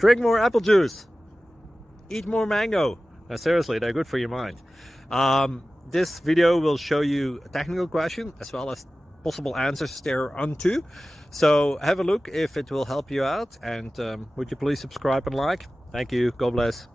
Drink more apple juice. Eat more mango. Now, seriously, they're good for your mind. This video will show you a technical question as well as possible answers thereunto. So have a look if it will help you out, and would you please subscribe and like? Thank you. God bless.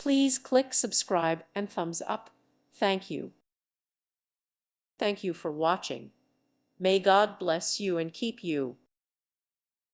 Please click subscribe and thumbs up. Thank you. Thank you for watching. May God bless you and keep you.